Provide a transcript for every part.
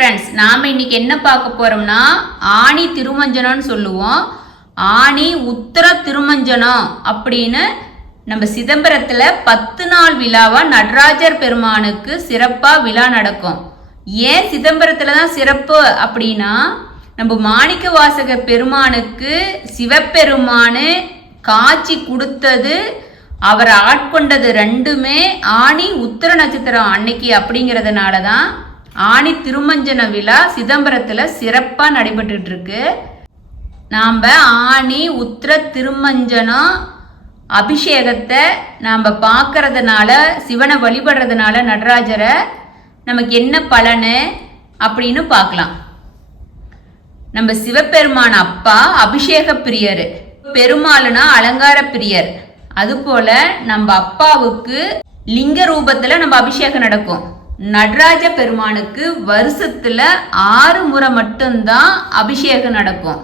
Friends நாம் இன்னைக்கு என்ன பார்க்க போறோம்னா ஆணி திருமஞ்சனம்னு சொல்லுவோம். ஆணி உத்தர திருமஞ்சனம் அப்படின்னு நம்ம சிதம்பரத்தில் பத்து நாள் விழாவா நடராஜர் பெருமானுக்கு சிறப்பாக விழா நடக்கும். ஏன் சிதம்பரத்தில் தான் சிறப்பு அப்படின்னா நம்ம மாணிக்க வாசக பெருமானுக்கு சிவபெருமானு காட்சி கொடுத்தது அவரை ஆட்கொண்டது ரெண்டுமே ஆணி உத்தர நட்சத்திரம் அன்னைக்கு அப்படிங்கிறதுனால தான் ஆணி திருமஞ்சன விழா சிதம்பரத்தில் சிறப்பாக நடைபெற்றுட்டு இருக்கு நாம் ஆணி உத்திர திருமஞ்சனம் அபிஷேகத்தை நாம் பார்க்கறதுனால சிவனை வழிபடுறதுனால நடராஜரை நமக்கு என்ன பலனு அப்படின்னு பார்க்கலாம். நம்ம சிவபெருமான் அப்பா அபிஷேக பிரியர் பெருமாளுனா அலங்கார பிரியர் அதுபோல நம்ம அப்பாவுக்கு லிங்க ரூபத்தில் நம்ம அபிஷேகம் நடக்கும். நடராஜ பெருமானுக்கு வருஷத்துல ஆறு முறை மட்டும்தான் அபிஷேகம் நடக்கும்.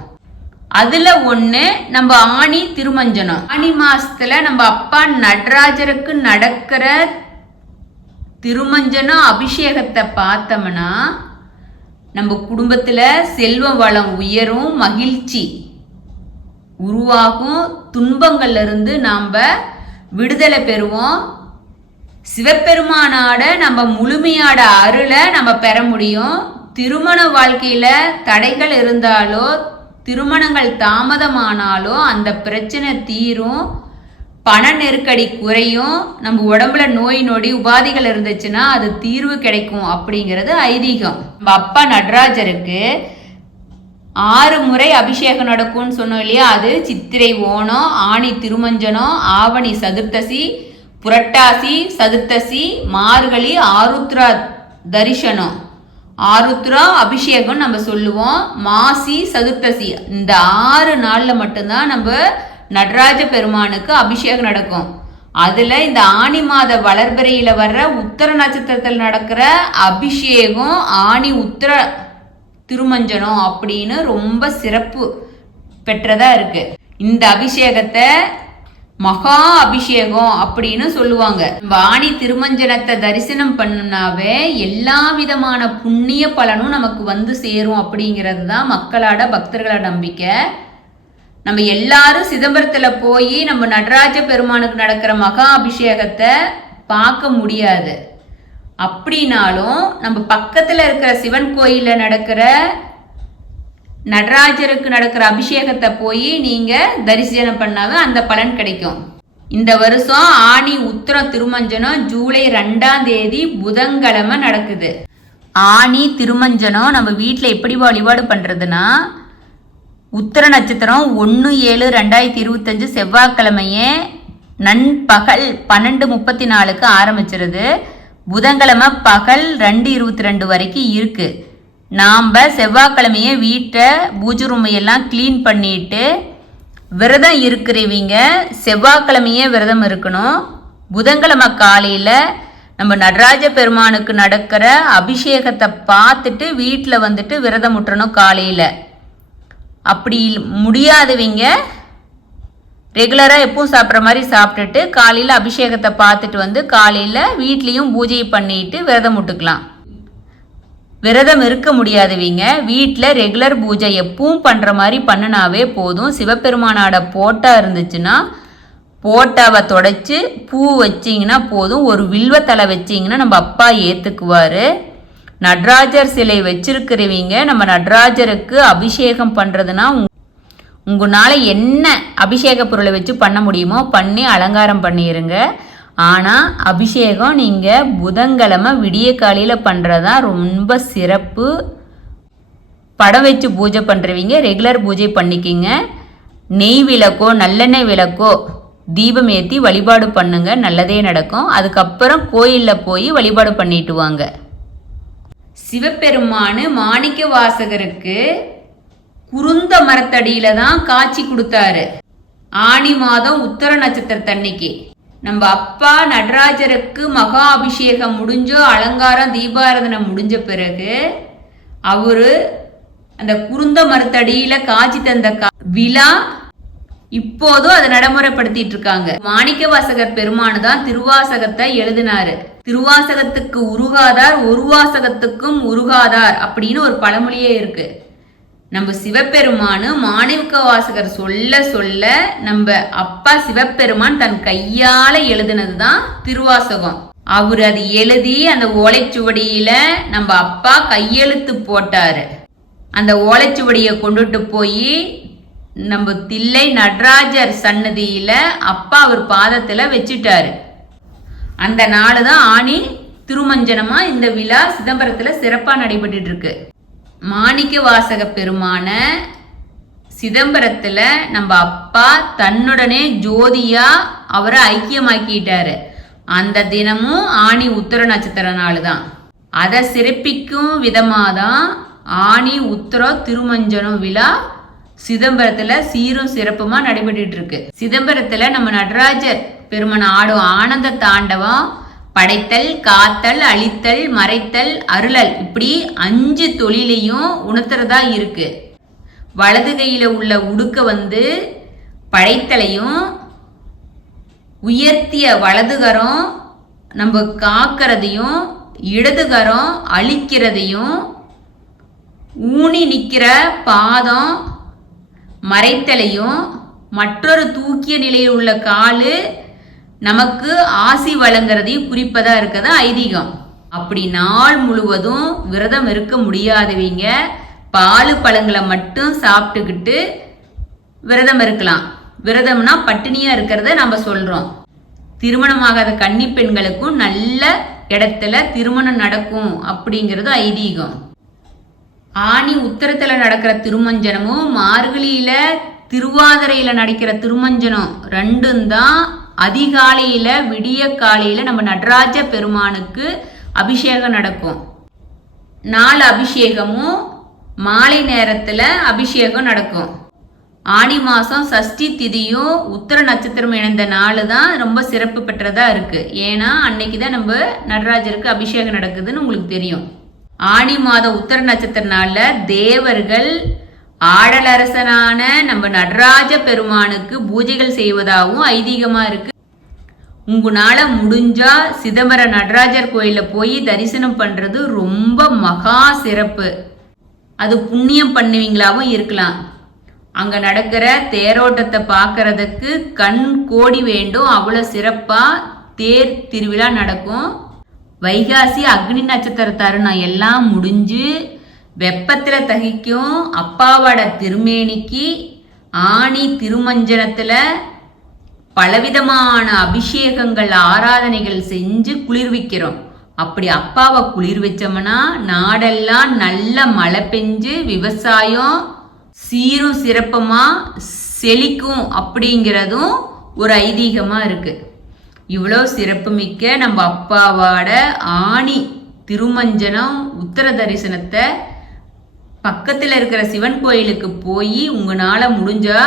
அதுல ஒண்ணு நம்ம ஆணி திருமஞ்சனம். ஆணி மாசத்துல நம்ம அப்பா நடராஜருக்கு நடக்கிற திருமஞ்சனம் அபிஷேகத்தை பார்த்தோம்னா நம்ம குடும்பத்துல செல்வ வளம் உயரும் மகிழ்ச்சி உருவாகும். துன்பங்கள்ல இருந்து நாம் விடுதலை பெறுவோம். சிவபெருமானாட நம்ம முழுமையாட அருளை நம்ம பெற முடியும். திருமண வாழ்க்கையில தடைகள் இருந்தாலோ திருமணங்கள் தாமதமானாலோ அந்த பிரச்சனை தீரும். பண நெருக்கடி குறையும். நம்ம உடம்புல நோய் நொடி உபாதைகள் இருந்துச்சுன்னா அது தீர்வு கிடைக்கும் அப்படிங்கிறது ஐதீகம். நம்ம அப்பா நடராஜருக்கு ஆறு முறை அபிஷேகம் நடக்கும்னு சொன்னோம் இல்லையா? அது சித்திரை ஓணம் ஆணி திருமஞ்சனம் ஆவணி சதுர்த்தசி புரட்டாசி சதுர்த்தசி மார்கழி ஆருத்ரா தரிசனம். ஆருத்ரா அபிஷேகம் நம்ம சொல்லுவோம். மாசி சதுர்த்தசி. இந்த ஆறு நாளில் மட்டும்தான் நம்ம நடராஜ பெருமானுக்கு அபிஷேகம் நடக்கும். அதில் இந்த ஆணி மாத வளர்பிறையில் வர்ற உத்தர நட்சத்திரத்தில் நடக்கிற அபிஷேகம் ஆணி உத்தர திருமஞ்சனம் அப்படின்னு ரொம்ப சிறப்பு பெற்றதாக இருக்குது இந்த அபிஷேகத்தை மகா அபிஷேகம் அப்படின்னு சொல்லுவாங்க. வாணி திருமஞ்சனத்தை தரிசனம் பண்ணுனாவே எல்லா விதமான புண்ணிய பலனும் நமக்கு வந்து சேரும் அப்படிங்கிறது தான் மக்களோட பக்தர்களோட நம்பிக்கை. நம்ம எல்லாரும் சிதம்பரத்துல போய் நம்ம நடராஜ பெருமானுக்கு நடக்கிற மகா அபிஷேகத்தை பார்க்க முடியாது. அப்படின்னாலும் நம்ம பக்கத்துல இருக்கிற சிவன் கோயிலில் நடக்கிற நடராஜருக்கு நடக்கிற அபிஷேகத்தை போய் நீங்க தரிசனம் பண்ணாவே அந்த பலன் கிடைக்கும். இந்த வருஷம் ஆணி உத்திர திருமஞ்சனம் ஜூலை ரெண்டாம் தேதி புதன்கிழமை நடக்குது. ஆணி திருமஞ்சனம் நம்ம வீட்டில் எப்படி வழிபாடு பண்ணுறதுன்னா உத்திர நட்சத்திரம் ஒன்று ஏழு ரெண்டாயிரத்தி இருபத்தஞ்சு செவ்வாய்க்கிழமையே நண்பகல் பன்னெண்டு முப்பத்தி நாலுக்கு ஆரம்பிச்சிருது. புதன்கிழமை பகல் ரெண்டு இருபத்தி ரெண்டு வரைக்கும் இருக்குது நாம் செவ்வாய்க்கிழமையே வீட்டை பூஜை ரூமையெல்லாம் க்ளீன் பண்ணிட்டு விரதம் இருக்கிறவங்க செவ்வாய்க்கிழமையே விரதம் இருக்கணும். புதன்கிழமை காலையில் நம்ம நடராஜ பெருமானுக்கு நடக்கிற அபிஷேகத்தை பார்த்துட்டு வீட்டில் வந்துட்டு விரதம் முட்டணும் காலையில். அப்படி முடியாதவங்க ரெகுலராக எப்பவும் சாப்பிட்ற மாதிரி சாப்பிட்டுட்டு காலையில் அபிஷேகத்தை பார்த்துட்டு வந்து காலையில் வீட்லேயும் பூஜை பண்ணிட்டு விரதம் விட்டுக்கலாம் விரதம் இருக்க முடியாதவங்க. வீட்டில் ரெகுலர் பூஜை எப்பவும் பண்ணுற மாதிரி பண்ணினாவே போதும். சிவபெருமானோட போட்டா இருந்துச்சுன்னா போட்டாவை தொடச்சி பூ வச்சிங்கன்னா போதும். ஒரு வில்வத்தலை வச்சிங்கன்னா நம்ம அப்பா ஏற்றுக்குவார் நடராஜர் சிலை வச்சிருக்கிறவங்க. நம்ம நடராஜருக்கு அபிஷேகம் பண்ணுறதுனா உங்களால் என்ன அபிஷேக பொருளை வச்சு பண்ண முடியுமோ பண்ணி அலங்காரம் பண்ணிடுங்க ஆனால் அபிஷேகம் நீங்கள் புதன்கிழமை விடிய காலையில் பண்ணுறதா ரொம்ப சிறப்பு. படம் வச்சு பூஜை பண்ணுறவங்க ரெகுலர் பூஜை பண்ணிக்கிங்க. நெய் விளக்கோ நல்லெண்ணெய் விளக்கோ தீபம் ஏற்றி வழிபாடு பண்ணுங்க நல்லதே நடக்கும். அதுக்கப்புறம் கோயிலில் போய் வழிபாடு பண்ணிட்டு வாங்க. சிவபெருமானு மாணிக்க வாசகருக்கு குருந்த மரத்தடியில தான் காட்சி கொடுத்தாரு. ஆணி மாதம் உத்தர நட்சத்திரத்தன்னைக்கு. நம்ம அப்பா நடராஜருக்கு மகா அபிஷேகம் முடிஞ்சோ அலங்காரம் தீபாராதனை முடிஞ்ச பிறகு அவரு அந்த குருந்த மரத்தடியில காட்சி தந்த விழா இப்போதும் அதை நடைமுறைப்படுத்திட்டு இருக்காங்க. மாணிக்க வாசகர் பெருமானு தான் திருவாசகத்தை எழுதினாரு. திருவாசகத்துக்கு உருகாதார் ஒரு வாசகத்துக்கும் உருகாதார் அப்படின்னு ஒரு பழமொழியே இருக்கு. நம்ம சிவபெருமானு மாணிக்க வாசகர் சொல்ல சொல்ல நம்ம அப்பா சிவபெருமான் தன் கையால எழுதினது தான் திருவாசகம். அவர் அது எழுதி அந்த ஓலைச்சுவடியில நம்ம அப்பா கையெழுத்து போட்டாரு. அந்த ஓலைச்சுவடியை கொண்டுட்டு போய் நம்ம தில்லை நடராஜர் சன்னதியில அப்பா அவர் பாதத்துல வச்சுட்டாரு. அந்த நாள் தான் ஆணி திருமஞ்சனமா இந்த விழா சிதம்பரத்துல சிறப்பா நடைபெற்று இருக்கு. மாணிக்க வாசக பெருமான சிதம்பரத்துல நம்ம அப்பா தன்னுடனே ஜோதியா அவரை ஐக்கியமாக்கிட்டாரு. அந்த தினமும் ஆணி உத்தர நட்சத்திர நாள் தான் அதை சிறப்பிக்கும் விதமாக தான் ஆணி உத்தர திருமஞ்சனம் விழா சிதம்பரத்துல சீரும் சிறப்புமா நடைபெற்றுட்டு இருக்கு. சிதம்பரத்துல நம்ம நடராஜர் பெருமன் ஆடும் ஆனந்த தாண்டவம் படைத்தல் காத்தல் அழித்தல் மறைத்தல் அருளல் இப்படி அஞ்சு தொழிலையும் உணர்த்துறதா இருக்கு. வலது கையில உள்ள உடுக்க வந்து படைத்தலையும் உயர்த்திய வலதுகரம் நம்ம காக்கிறதையும் இடதுகரம் அழிக்கிறதையும் ஊனி நிற்கிற பாதம் மறைத்தலையும் மற்றொரு தூக்கிய நிலையில் உள்ள காலு நமக்கு ஆசி வழங்குறதையும் குறிப்பதா இருக்கதா ஐதீகம். அப்படி நாள் முழுவதும் விரதம் இருக்க முடியாதவங்க பால் பழங்களை மட்டும் சாப்பிட்டுக்கிட்டு விரதம் இருக்கலாம். விரதம்னா பட்டினியா இருக்கிறத நம்ம சொல்றோம். திருமணமாகாத கன்னி பெண்களுக்கும் நல்ல இடத்துல திருமணம் நடக்கும் அப்படிங்கிறது ஐதீகம். ஆணி உத்தரத்துல நடக்கிற திருமஞ்சனமும் மார்கழியில திருவாதிரையில நடக்கிற திருமஞ்சனம் ரெண்டும் தான் அதிகாலையில் விடிய காலையில் நம்ம நடராஜ பெருமானுக்கு அபிஷேகம் நடக்கும். நாலு அபிஷேகமும் மாலை நேரத்தில் அபிஷேகம் நடக்கும். ஆடி மாதம் சஷ்டி திதியும் உத்தர நட்சத்திரம் இணைந்த நாள் தான் ரொம்ப சிறப்பு பெற்றதாக இருக்குது ஏன்னா அன்னைக்கு தான் நம்ம நடராஜருக்கு அபிஷேகம் நடக்குதுன்னு உங்களுக்கு தெரியும். ஆடி மாதம் உத்தர நட்சத்திர நாளில் தேவர்கள் ஆடலரசனான நம்ம நடராஜ பெருமானுக்கு பூஜைகள் செய்வதாகவும் ஐதீகமாக இருக்கு. உங்களால முடிஞ்சா சிதம்பர நடராஜர் கோயிலில் போய் தரிசனம் பண்ணுறது ரொம்ப மகா சிறப்பு. அது புண்ணியம் பண்ணுவீங்களாவும் இருக்கலாம். அங்கே நடக்கிற தேரோட்டத்தை பார்க்கறதுக்கு கண் கோடி வேண்டும். அவ்வளோ சிறப்பாக தேர் திருவிழா நடக்கும். வைகாசி அக்னி நட்சத்திர தருணம் எல்லாம் முடிஞ்சு வெப்பத்தில் தகிக்கும் அப்பாவோட திருமேனிக்கு ஆணி திருமஞ்சனத்தில் பலவிதமான அபிஷேகங்கள் ஆராதனைகள் செஞ்சு குளிர்விக்கிறோம் அப்படி அப்பாவை குளிர் வச்சோம்னா நாடெல்லாம் நல்ல மழை பெஞ்சு விவசாயம் சீரும் சிறப்பமா செழிக்கும் அப்படிங்கிறதும் ஒரு ஐதீகமாக இருக்குது இவ்வளோ சிறப்புமிக்க நம்ம அப்பாவோட ஆணி திருமஞ்சனம் உத்தர தரிசனத்தை பக்கத்தில் இருக்கிற சிவன் கோயிலுக்கு போய் உங்களால் முடிஞ்சா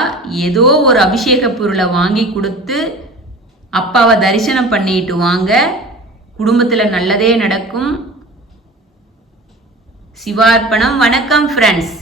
ஏதோ ஒரு அபிஷேக பொருளை வாங்கி கொடுத்து அப்பாவை தரிசனம் பண்ணிட்டு வாங்க. குடும்பத்தில் நல்லதே நடக்கும். சிவார்ப்பணம். வணக்கம் ஃப்ரெண்ட்ஸ்